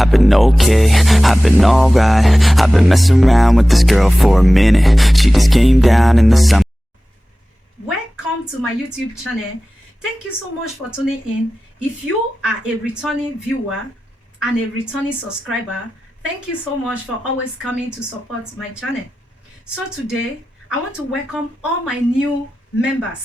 I've been okay, I've been alright. I've been messing around with this girl for a minute. She just came down in the summer. Welcome to my YouTube channel. Thank you so much for tuning in. If you are a returning viewer and a returning subscriber, thank you so much for always coming to support my channel. So today I want to welcome all my new members.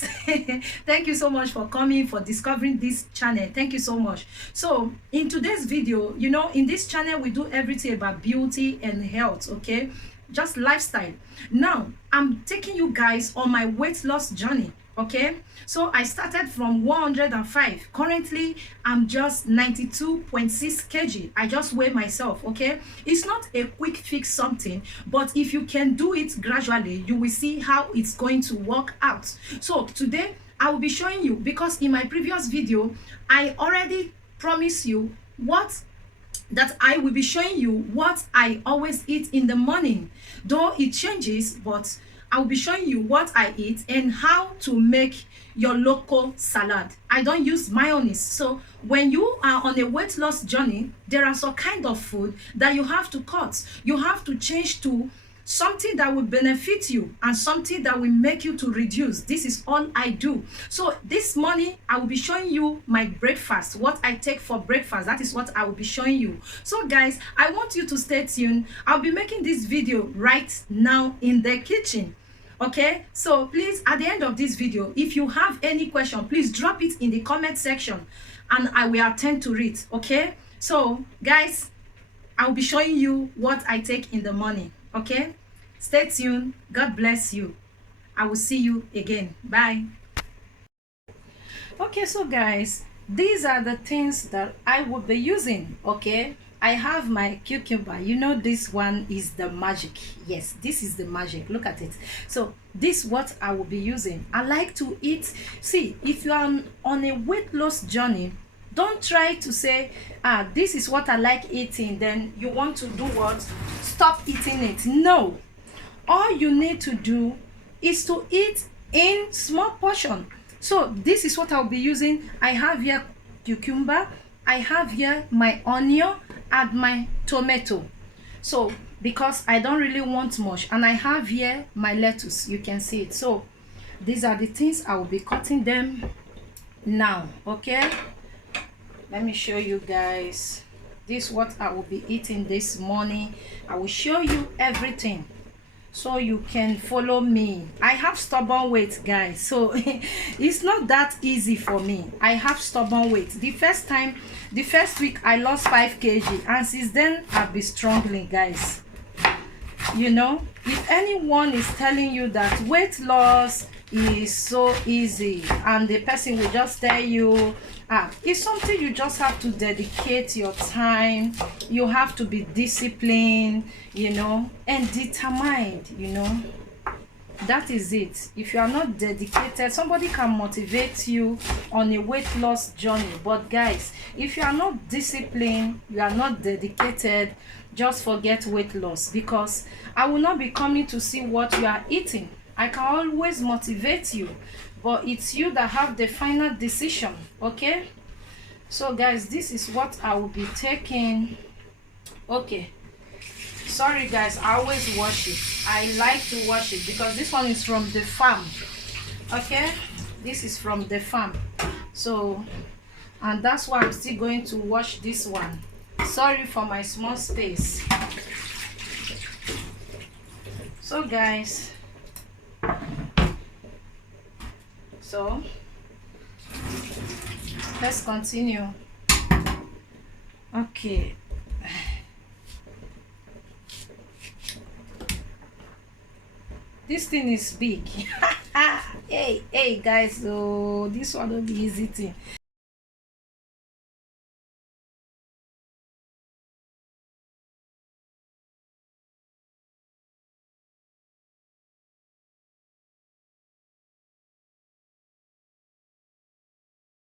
Thank you so much for coming, for discovering this channel. Thank you so much. So in today's video, you know, in this channel we do everything about beauty and health, okay, just lifestyle. Now I'm taking you guys on my weight loss journey. Okay, so I started from 105. Currently I'm just 92.6 kg. I just weigh myself. Okay, it's not a quick fix something, but if you can do it gradually, you will see how it's going to work out. So today I will be showing you, because in my previous video I already promised you that I will be showing you what I always eat in the morning, though it changes, but I will be showing you what I eat and how to make your local salad. I don't use mayonnaise. So when you are on a weight loss journey, there are some kind of food that you have to cut. You have to change to something that will benefit you and something that will make you to reduce. This is all I do. So this morning I will be showing you my breakfast, what I take for breakfast. That is what I will be showing you. So guys, I want you to stay tuned. I'll be making this video right now in the kitchen. Okay, so please, at the end of this video, if you have any question, please drop it in the comment section and I will attend to it. Okay, so guys, I'll be showing you what I take in the morning. Okay, stay tuned. God bless you. I will see you again. Bye. Okay, so guys, these are the things that I will be using. Okay, I have my cucumber. You know, this one is the magic. Yes, this is the magic. Look at it. So this is what I will be using. I like to eat. See, if you are on a weight loss journey, don't try to say, this is what I like eating, then you want to do what? Stop eating it. No. All you need to do is to eat in small portion. So this is what I'll be using. I have here cucumber. I have here my onion and my tomato. So because I don't really want much, and I have here my lettuce, you can see it. So these are the things I will be cutting them now. Okay, let me show you guys. This is what I will be eating this morning. I will show you everything so you can follow me. I have stubborn weight, guys, so it's not that easy for me. I have stubborn weight. The first week I lost 5 kg, and since then I've been struggling, guys. You know, if anyone is telling you that weight loss is so easy and the person will just tell you, it's something you just have to dedicate your time, you have to be disciplined, you know, and determined, you know, that is it. If you are not dedicated, somebody can motivate you on a weight loss journey, but guys, if you are not disciplined, you are not dedicated, just forget weight loss, because I will not be coming to see what you are eating. I can always motivate you, but it's you that have the final decision. Okay, so guys, this is what I will be taking. Okay, sorry guys, I always wash it. I like to wash it because this one is from the farm. Okay, this is from the farm, so, and that's why I'm still going to wash this one. Sorry for my small space. So guys, so let's continue. Okay, this thing is big. hey guys, so this one will be easy thing.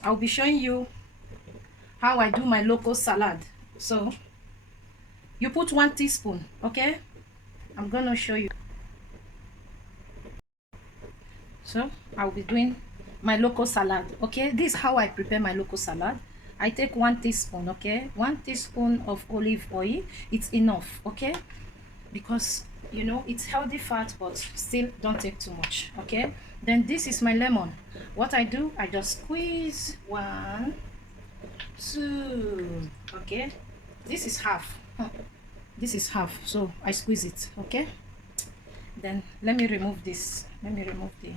I'll be showing you how I do my local salad. So you put 1 teaspoon. Okay, I'm gonna show you. So I'll be doing my local salad. Okay, this is how I prepare my local salad. I take 1 teaspoon, okay? 1 teaspoon of olive oil. It's enough, okay? Because you know it's healthy fat, but still don't take too much, okay? Then this is my lemon. What I do, I just squeeze 1, 2, okay? This is half. This is half, so I squeeze it, okay? Then let me remove this. Let me remove the.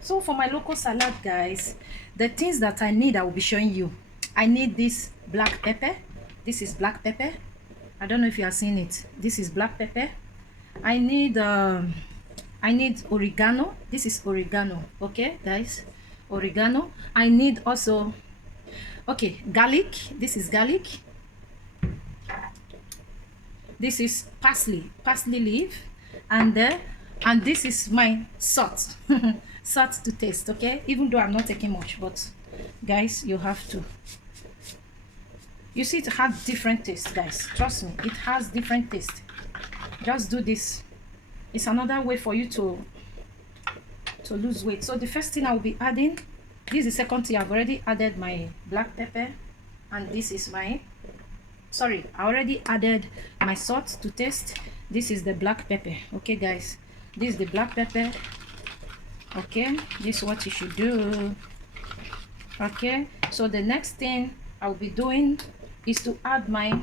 So for my local salad, guys, the things that I need, I will be showing you. I need this black pepper. This is black pepper. I don't know if you are seeing it. This is black pepper. I need oregano. This is oregano, okay, guys? Oregano. I need also, okay, garlic. This is garlic. This is parsley leaf, and this is my salt. Salt to taste, okay? Even though I'm not taking much, but guys, you have to. You see, it has different taste, guys. Trust me, it has different taste. Just do this. It's another way for you to lose weight. So the first thing I will be adding, this is the second thing. I've already added my black pepper, and this is my, sorry, I already added my salt to taste. This is the black pepper, okay, guys? This is the black pepper, okay? This is what you should do, okay? So the next thing I'll be doing is to add my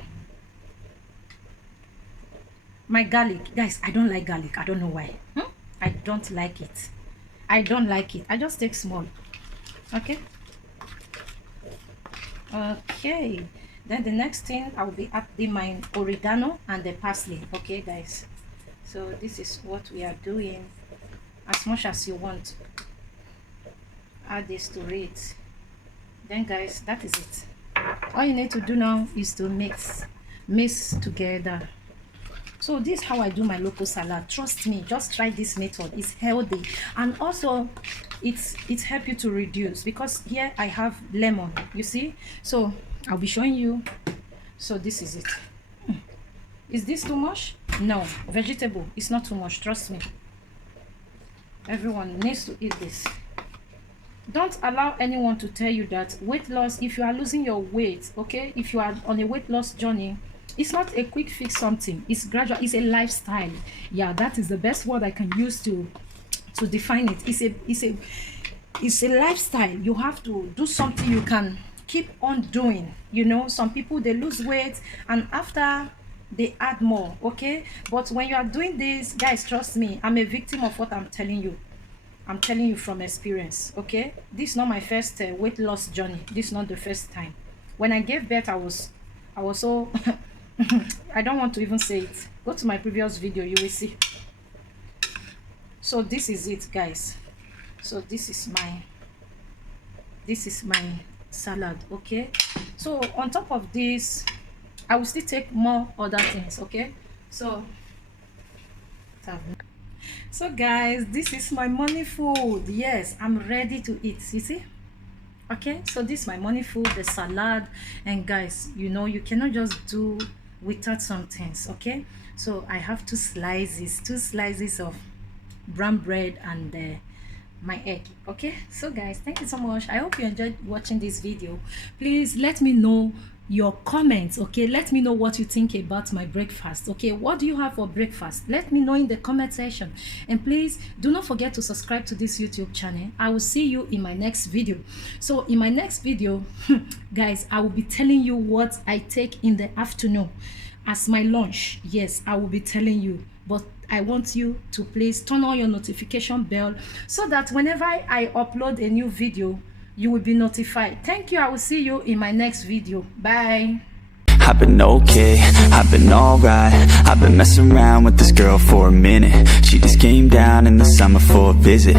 garlic. Guys, I don't like garlic. I don't know why. I don't like it. I don't like it. I just take small, okay? Okay. Then the next thing I will be adding my oregano and the parsley, okay, guys? So this is what we are doing. As much as you want, add this to it. Then, guys, that is it. All you need to do now is to mix together. So this is how I do my local salad. Trust me, just try this method. It's healthy, and also it's help you to reduce, because here I have lemon, you see. So I'll be showing you. So this is it. Is this too much? No, vegetable, it's not too much, trust me. Everyone needs to eat this. Don't allow anyone to tell you that weight loss, if you are losing your weight, okay, if you are on a weight loss journey, it's not a quick fix something. It's gradual. It's a lifestyle. Yeah, that is the best word I can use to define it. It's a lifestyle. You have to do something you can keep on doing. You know, some people, they lose weight and after they add more, okay? But when you are doing this, guys, trust me, I'm a victim of what I'm telling you. I'm telling you from experience, okay? This is not my first weight loss journey. This is not the first time. When I gave birth, I was so I don't want to even say it. Go to my previous video, you will see. So this is it, guys. So this is my salad, okay? So on top of this, I will still take more other things, okay? So guys, this is my morning food. Yes, I'm ready to eat, you see? Okay, so this is my morning food, the salad. And guys, you know, you cannot just do without some things, okay? So I have two slices of brown bread and my egg, okay? So guys, thank you so much. I hope you enjoyed watching this video. Please let me know your comments, okay? Let me know what you think about my breakfast, okay? What do you have for breakfast? Let me know in the comment section. And please do not forget to subscribe to this YouTube channel. I will see you in my next video. So in my next video, guys, I will be telling you what I take in the afternoon as my lunch. Yes, I will be telling you, but I want you to please turn on your notification bell so that whenever I upload a new video, you will be notified. Thank you. I will see you in my next video. Bye. I've been okay, I've been alright. I've been messing around with this girl for a minute. She just came down in the summer for a visit.